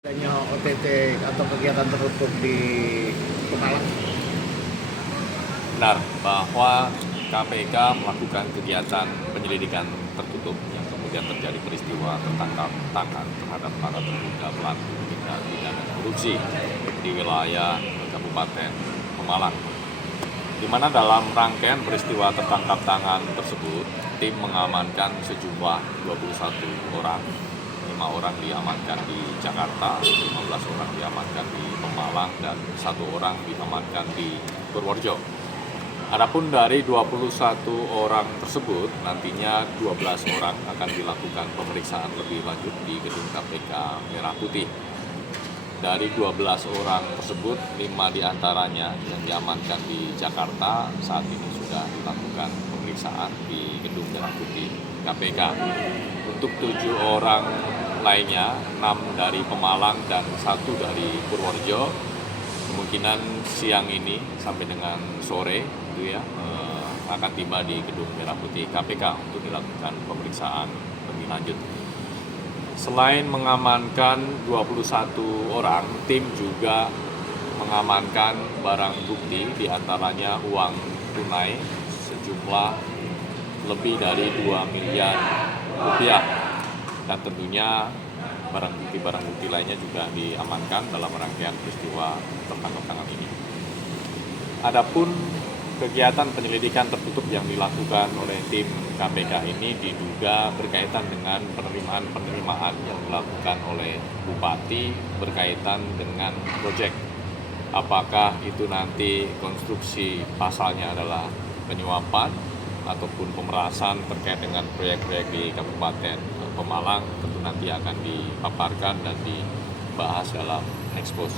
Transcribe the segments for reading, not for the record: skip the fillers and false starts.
Adanya OTT atau kegiatan tertutup di Pemalang. Benar bahwa KPK melakukan kegiatan penyelidikan tertutup yang kemudian terjadi peristiwa tertangkap tangan terhadap para terduga pelaku tindak pidana korupsi di wilayah Kabupaten Pemalang. Di mana dalam rangkaian peristiwa tertangkap tangan tersebut, tim mengamankan sejumlah 21 orang. 5 orang diamankan di Jakarta, 15 orang diamankan di Pemalang, dan 1 orang diamankan di Purworejo. Adapun dari 21 orang tersebut, nantinya 12 orang akan dilakukan pemeriksaan lebih lanjut di gedung KPK Merah Putih. Dari 12 orang tersebut, 5 diantaranya yang diamankan di Jakarta saat ini sudah dilakukan pemeriksaan di gedung Merah Putih KPK. Untuk 7 orang lainnya, 6 dari Pemalang dan 1 dari Purworejo, kemungkinan siang ini sampai dengan sore gitu ya, akan tiba di gedung Merah Putih KPK untuk dilakukan pemeriksaan lebih lanjut. Selain mengamankan 21 orang, tim juga mengamankan barang bukti, diantaranya uang tunai sejumlah lebih dari 2 miliar rupiah. Dan tentunya barang bukti lainnya juga diamankan dalam rangkaian peristiwa tertangkap tangan ini. Adapun kegiatan penyelidikan tertutup yang dilakukan oleh tim KPK ini diduga berkaitan dengan penerimaan yang dilakukan oleh Bupati berkaitan dengan proyek. Apakah itu nanti konstruksi pasalnya adalah penyuapan ataupun pemerasan terkait dengan proyek-proyek di Kabupaten Pemalang, tentu nanti akan dipaparkan dan dibahas dalam ekspos.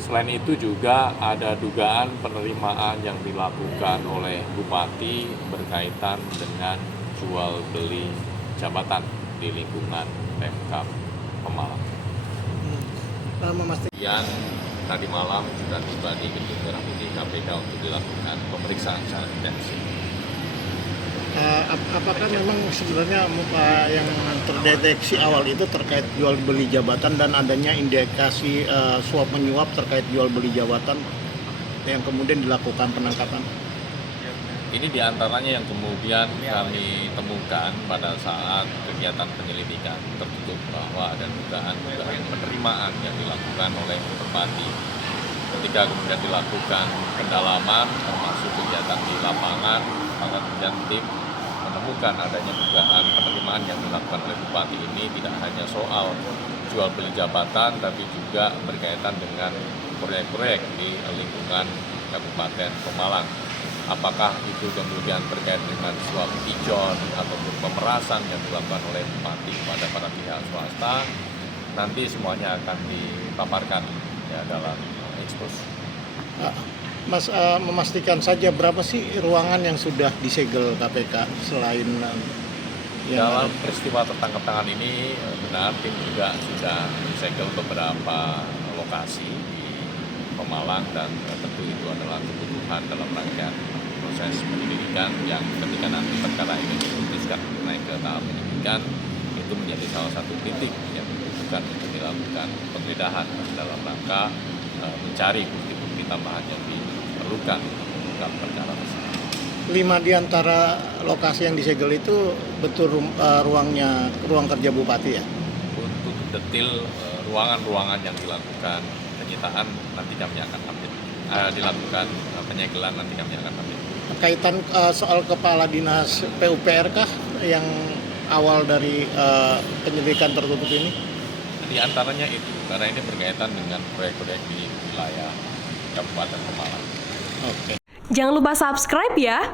Selain itu juga ada dugaan penerimaan yang dilakukan oleh Bupati berkaitan dengan jual beli jabatan di lingkungan Pemkab Pemalang. Kemudian tadi malam sudah tiba di gedung Merah Putih KPK untuk dilakukan pemeriksaan secara intensif. Apakah memang sebenarnya yang terdeteksi awal itu terkait jual beli jabatan dan adanya indikasi suap menyuap terkait jual beli jabatan yang kemudian dilakukan penangkapan? Ini diantaranya yang kemudian kami temukan pada saat kegiatan penyelidikan tertutup bahwa ada dugaan penerimaan yang dilakukan oleh Bupati. Ketika kemudian dilakukan pendalaman termasuk kegiatan di lapangan, maka kemudian tim menemukan adanya dugaan penerimaan yang dilakukan oleh Bupati ini tidak hanya soal jual beli jabatan, tapi juga berkaitan dengan proyek-proyek di lingkungan Kabupaten Pemalang. Apakah itu kemudian terkait dengan suap ijon ataupun pemerasan yang dilakukan oleh Bupati kepada para pihak swasta, nanti semuanya akan dipaparkan ya dalam ekspos. Mas, memastikan saja berapa sih ruangan yang sudah disegel KPK selain dalam peristiwa tertangkap tangan ini, benar tim juga sudah disegel beberapa lokasi di Pemalang, dan tentu itu adalah kebutuhan dalam rangkaian proses penyelidikan yang ketika nanti perkara ini diputuskan naik ke tahap penyidikan, itu menjadi salah satu titik yang dibutuhkan untuk dilakukan penggeledahan dalam rangka mencari bukti-bukti tambahan yang diperlukan dalam perkara tersebut. 5 di antara lokasi yang disegel itu betul ruang kerja Bupati ya? Untuk detail ruangan-ruangan yang dilakukan penyitaan nanti kami akan update. Dilakukan penyegelan nanti kami akan update. Kaitan soal Kepala Dinas PUPR kah yang awal dari penyelidikan tertutup ini? Di antaranya itu, karena ini berkaitan dengan proyek-proyek di wilayah Kabupaten Pemalang. Oke. Jangan lupa subscribe ya.